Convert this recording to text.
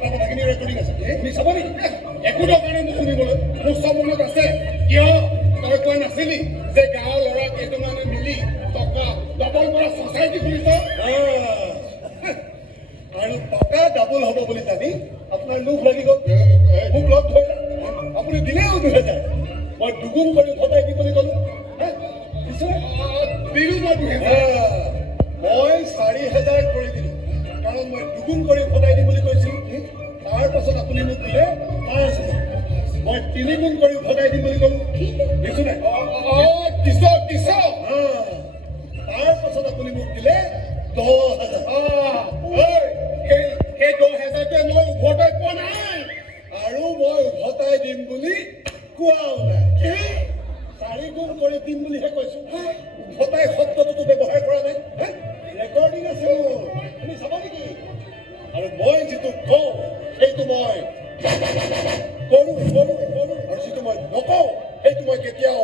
পতা কথাখিনি ৰেকৰ্ডিং আছে তুমি চাব নেকি একো দৰকাৰ নাই মোক শুনিবলৈ মোৰ চব মনত আছে কিয় তই কোৱা নাছিলি যে গাঁৱৰ ল'ৰা কেইজনমানে মিলি টকা ডাবল কৰা ছ'চাইটি খুলিছ আৰু টকা ডাবল হ'ব বুলি জানি আপোনাৰ লোভ লাগি গ'ল মোক লগ ধৰিলে আপুনি দিলেও 2000 মই দুগুণ কৰি উভতাই দিম বুলি ক'লো দিলো মই 2000 মই 4000 কৰি দিলোঁ কাৰণ মই দুগুণ কৰি উভতাই দিম বুলি কৈছিলোঁ তাৰ পাছত আপুনি মোক দিলে 5000 মই 3 গুণ কৰি উভতাই দিম বুলি ক'লো দিছো নাই দিছ তাৰ পাছত আপুনি মোক দিলে 10000 সেই 10000টোৱে মই উভতাই পোৱা নাই আৰু মই উভতাই দিম বুলি কোৱাও নাই 4 গুণ কৰি দিম বুলিহে কৈছো উভতাই শব্দটোতো ব্যৱহাৰ কৰা নাই ৰেকৰ্ডিং আছে মোৰ তুমি চাব নেকি আৰু মই যিটো কওঁ সেইটো মই কৰো আৰু যিটো মই নকওঁ সেইটো মই কেতিয়াও